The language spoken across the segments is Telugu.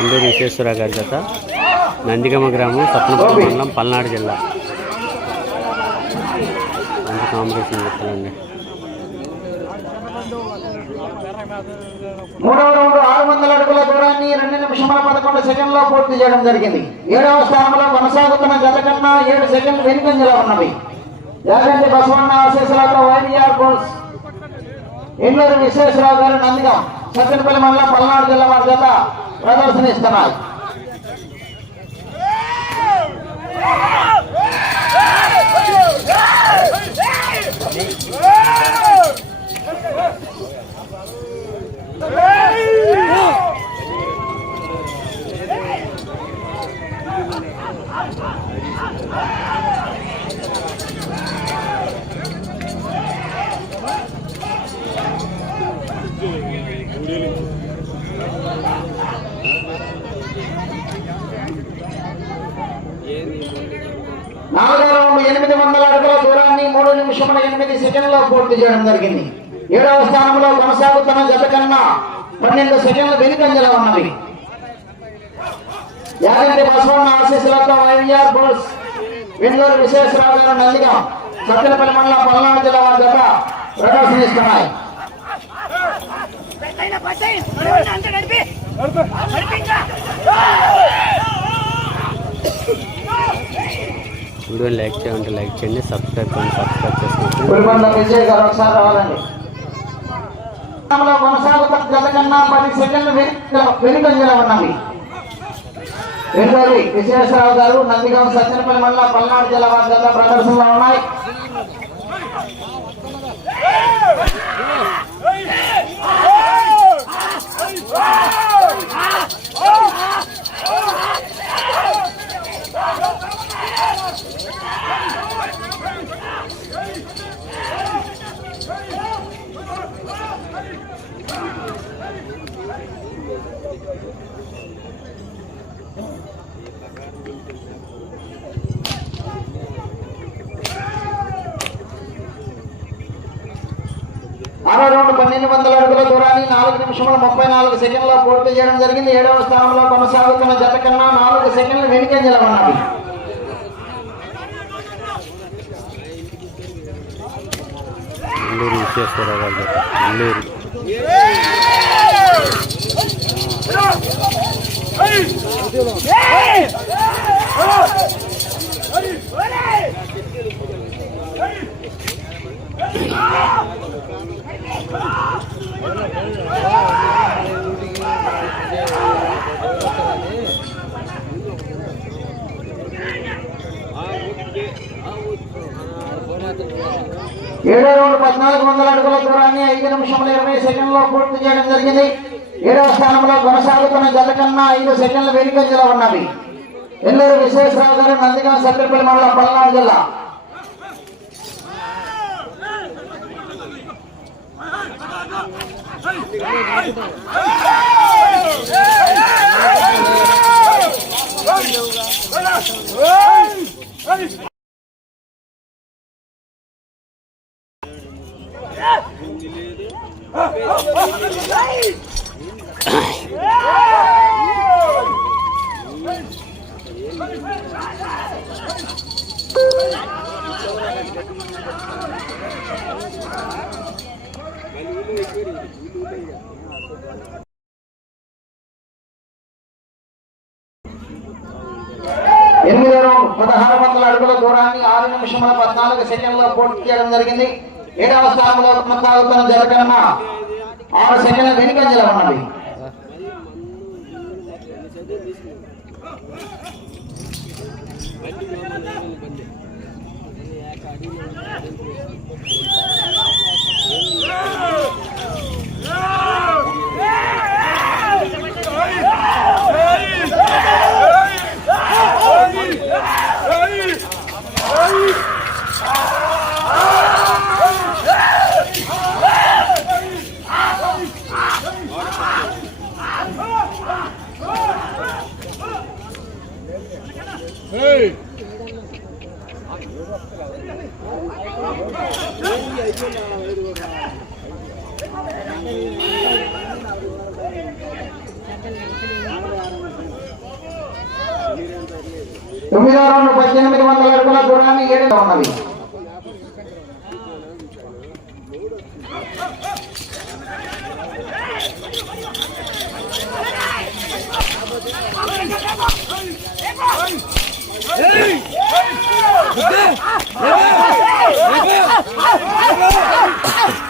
ఉండూరు విశ్వేశ్వర గారి జత నందిగమ గ్రామం సత్నపురం మండలం పల్నాడు జిల్లా. మంచి కాంబినేషన్ చెప్తానండి మూడవ రౌండ్ ఆరు వందల అడుగుల దూరాన్ని రెండు నిమిషముల పదకొండు సెకండ్లో పూర్తి చేయడం జరిగింది. ఏడవ స్థానంలో కొనసాగుతున్న గత కన్నా ఏడు సెకండ్లు వెనుకంజలో ఉన్నవి. యాగంటి బసవన్న ఆశీస్సులతో వైవిఆర్ బోల్స్ ఎన్నూరు విశ్వేశ్వరరావు గారు నందిగా సత్యనపల్లి మండలం పల్నాడు జిల్లా వారి చేత ప్రదర్శన ఇస్తున్నాయి నాలుగో ఎనిమిది వందల అడుగుల దూరాన్ని మూడు నిమిషముల ఎనిమిది సెకండ్లో పూర్తి చేయడం జరిగింది. ఏడవ స్థానంలో కొనసాగుతున్న జత కన్నా పన్నెండు సెకండ్లు వెనుకంజలో ఉన్నవి. యాగంటి బసవన్న ఆశీస్సులతో వైవిఆర్ బోల్స్ వెన్నూరు విశ్వేశ్వరరావు గారు నందిగా సత్యనపల్లి మండలం పల్నాడు జిల్లా వారి జత ప్రదర్శనిస్తున్నాయి. నడిపి వీడియో లైక్ చేయండి లైక్ చేయండి సబ్స్క్రైబ్ చేయండి సబ్స్క్రైబ్ చేసుకోండి పులిబంద కొనసాగుతున్న జత కన్నా పది సెకండ్లు వెనుక- వెనుకంజలో ఉన్నవి రెండోది విశ్వేశ్వరరావు గారు నందిగాం సత్యనపల్లి మండలం పల్నాడు జిల్లా వారి జత ప్రదర్శనలో ఉన్నాయి ఆరో రౌండ్ పన్నెండు వందల అడుగుల దూరాన్ని నాలుగు నిమిషముల ముప్పై నాలుగు సెకండ్లో పూర్తి చేయడం జరిగింది. ఏడవ స్థానంలో కొనసాగుతున్న జత కన్నా నాలుగు సెకండ్లు వెనుకంజలో ఉన్నవి ఉండూరు విశ్వేశ్వర గారి జత ఉండూరు ఏడో రౌండ్ పద్నాలుగు వందల అడుగుల దూరాన్ని ఐదు నిమిషముల ఇరవై సెకండ్లో పూర్తి చేయడం జరిగింది. ఏడవ స్థానంలో కొనసాగుతున్న జత కన్నా ఐదు సెకండ్ల వెనుకంజలో ఉన్నవి. ఎల్లూరు విశ్వేశ్వరరావు గారు నందిగా సత్యపల్లి మండలం పల్నాడు జిల్లా. పదహారు వందల అడుగుల దూరాన్ని ఆరు నిమిషముల పద్నాలుగు సెకండ్లో పూర్తి చేయడం జరిగింది. ఏడవ స్థానంలో కొనసాగుతున్న జలకన్న ఆరు సెకండ్ల వెనుకంజలో ఉన్నది. రౌండ్ పద్దెనిమిది వందల అడుగుల దూరాన్ని ఏడుగా ఉన్నది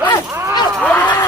లైక్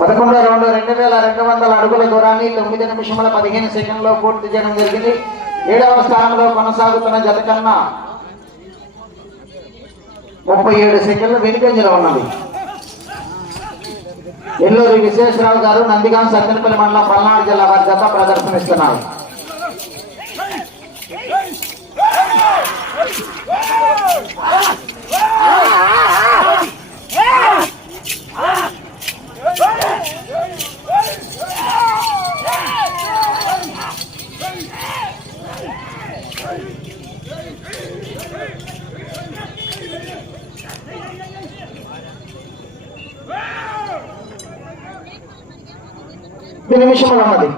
పదకొండు రెండు రెండు వేల రెండు వందల అడుగుల దూరాన్ని తొమ్మిది నిమిషముల పదిహేను సెకండ్లో పూర్తి చేయడం జరిగింది. ఏడవ స్థానంలో కొనసాగుతున్న జత కన్నా ముప్పై ఏడు సెకండ్లు వెనుకంజలో ఉన్నది ఎల్లూరి విశ్వేశ్వరరావు గారు నందిగాం సత్తెనపల్లి మండలం పల్నాడు జిల్లా వారి జత ప్రదర్శనిస్తున్నారు. ఈ ఉన్నది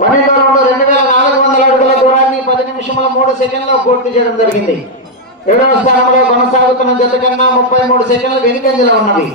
పన్నెండో రెండు వేల నాలుగు వందల అడుగుల దూరాన్ని పది నిమిషముల మూడు సెకండ్లో పూర్తి చేయడం జరిగింది. ఏడవ స్థానంలో కొనసాగుతున్న జత కన్నా ముప్పై మూడు సెకండ్లు వెనుకంజలో ఉన్నవి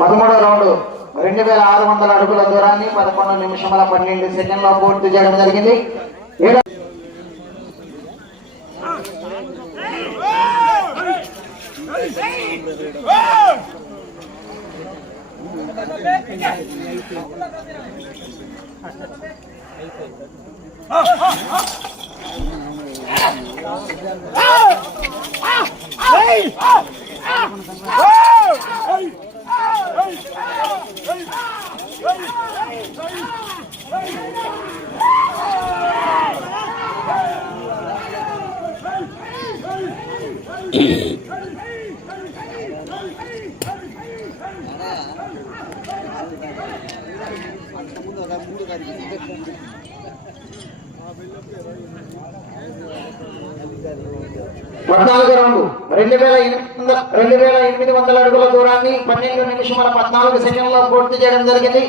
పదమూడో రౌండ్. రెండు వేల ఆరు వందల అడుగుల దూరాన్ని పదకొండు నిమిషముల పన్నెండు సెకండ్లో పూర్తి చేయడం జరిగింది. ఏడవ పద్నాలుగు రౌండ్ రెండు వేల రెండు వేల ఎనిమిది వందల అడుగుల దూరాన్ని పన్నెండు నిమిషముల పద్నాలుగు సెకండ్లో పూర్తి చేయడం జరిగింది.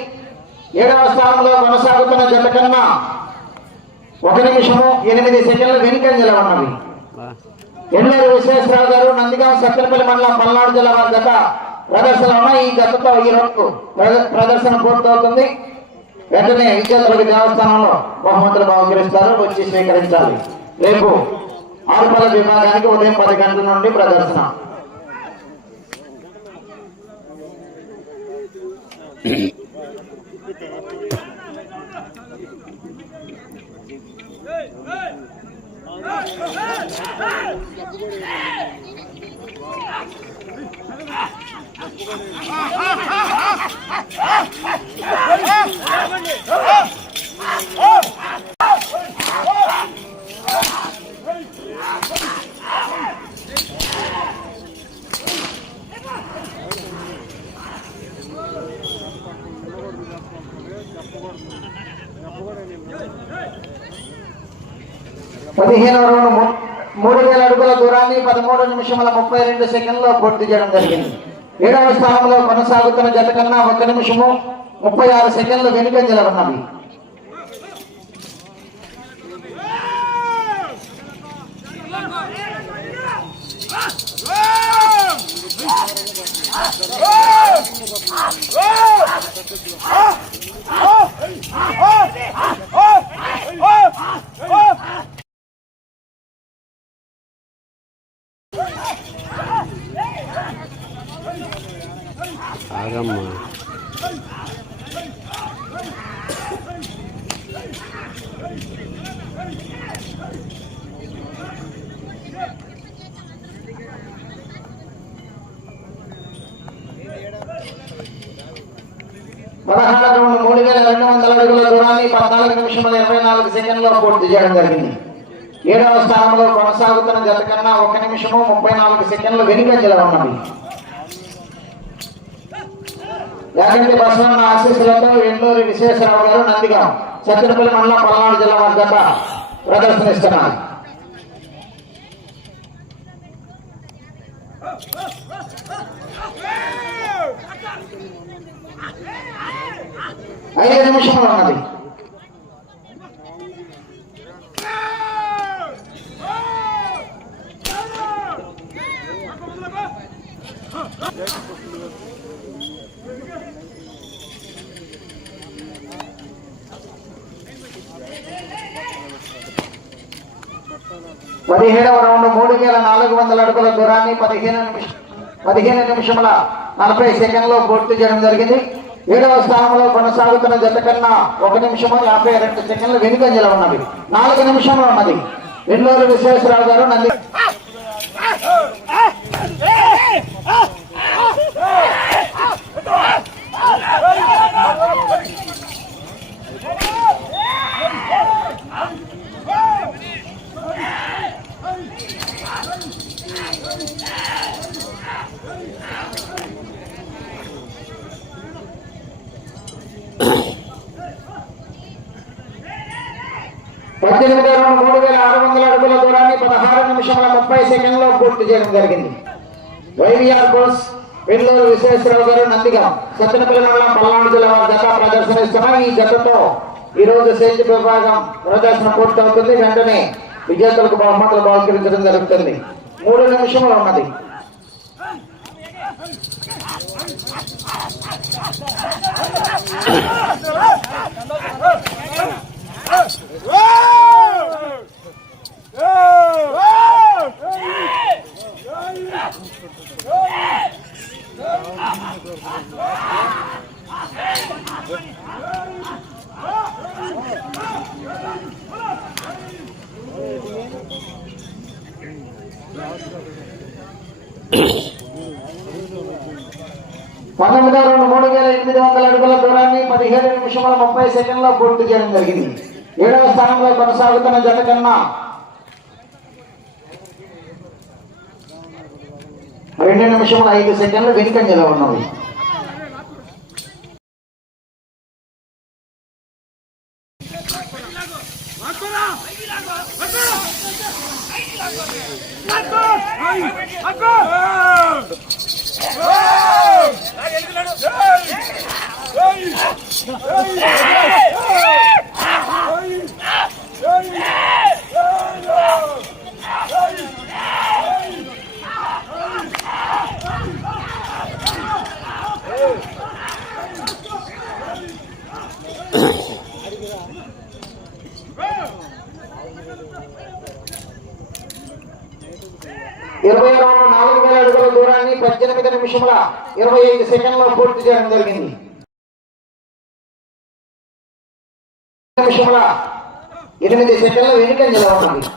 ఏడవ స్థానంలో కొనసాగుతున్న జత కన్నా ఒక నిమిషము ఎనిమిది సెకండ్లు వెనుకంజలో ఉన్నవి. ఎల్లూరు విశ్వేశ్వరరావు గారు నందిగా సత్తెనపల్లి మండలం పల్నాడు జిల్లా వారి జత ప్రదర్శన ఈ జతతో ఈ రోజు ప్రదర్శన పూర్తవుతుంది. వెంటనే విద్యార్థులకు దేవస్థానంలో బహుమతులు బహుకరిస్తారు వచ్చి స్వీకరించాలి. రేపు ఆరుపల్ల విభాగానికి ఉదయం పది గంటల నుండి ప్రదర్శన పదిహేను రెండు మూడు వేల అడుగుల దూరాన్ని పదమూడు నిమిషముల ముప్పై రెండు సెకండ్లో పూర్తి చేయడం జరిగింది ఏడవ స్థానంలో కొనసాగుతున్న జత కన్నా ఒక నిమిషము ముప్పై ఆరు సెకండ్లు వెనుకంజల ఉన్నవి ఆగమ్మా పదహారు మూడు వేల రెండు వందల అడుగుల దూరాన్ని పద్నాలుగు నిమిషముల ఇరవై నాలుగు సెకండ్లో పూర్తి చేయడం జరిగింది. ఏడవ స్థానంలో కొనసాగుతున్న జత కన్నా ఒక నిమిషము ముప్పై నాలుగు సెకండ్లు వెనుకంజల ఉన్నవి యాగంటి బసవన్న ఆశీస్సులతో ఎండూరి విశ్వేశ్వరరావు గారు నందిగా సత్యనపల్లి మండలం పల్నాడు జిల్లా వద్ద ప్రదర్శనిస్తున్నారు. ఐదు నిమిషములు ఉన్నది. పదిహేడవ రౌండ్ మూడు వేల నాలుగు వందల అడుగుల దూరాన్ని పదిహేను నిమిషం పదిహేను నిమిషముల నలభై సెకండ్లో పూర్తి చేయడం జరిగింది. ఏడవ స్థానంలో కొనసాగుతున్న జత కన్నా ఒక నిమిషము యాభై రెండు సెకండ్లు వెనుకంజల ఉన్నది నాలుగు నిమిషంలో ఉన్నది. ఎన్నోరు విశ్వేశ్వరరావు గారు నంది పద్దెనిమిది రౌండ్ మూడు వేల ఆరు వందల అడుగుల దూరాన్ని పదహారు నిమిషముల ముప్పై సెకండ్లో పూర్తి చేయడం జరిగింది వైవిఆర్ బోస్ పెళ్ళూరు విశ్వేశ్వరరావు గారు నందిగా సత్యనపల్లి మండలం పల్నాడు జిల్లా జత ప్రదర్శనిస్తున్న ఈ జతతో ఈ రోజు సేంజ్ విభాగం ప్రదర్శన పూర్తవుతుంది వెంటనే విజేతలకు బహుమతులు బహుకరించడం జరుగుతుంది మూడు నిమిషములు ఉన్నది పంతొమ్మిదో రెండు మూడు వేల ఎనిమిది వందల అడుగుల దూరాన్ని పదిహేడు నిమిషముల ముప్పై సెకండ్లో పూర్తి చేయడం జరిగింది. ఏడవ స్థానంలో కొనసాగుతున్న జత కన్నా రెండు నిమిషముల ఐదు సెకండ్లు వెనుకంజలో ఉన్నవి. ఇరవై నాలుగు వేల అడుగుల దూరాన్ని పద్దెనిమిది నిమిషముల ఇరవై ఐదు సెకండ్లో పూర్తి చేయడం జరిగింది. నిమిషముల ఎనిమిది సెకండ్ల వెనుకంజలో ఉన్నది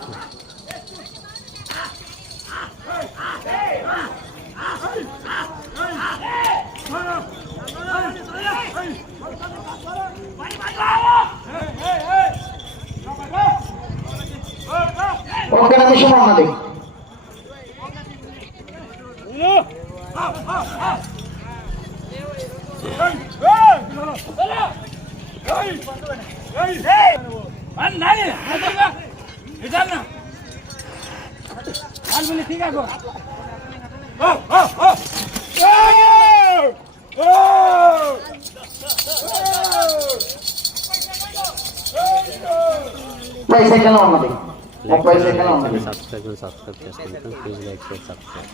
ఒక్క నిమిషం ఉన్నది Hey! ముప్పై సెకండ్లు ఉన్నది. ముప్పై సెకండ్లు ఉన్నది. సబ్స్క్రైబ్ సబ్స్క్రైబ్ చేసుకుంటాం ప్లీజ్ లైక్ షేర్ సబ్స్క్రైబ్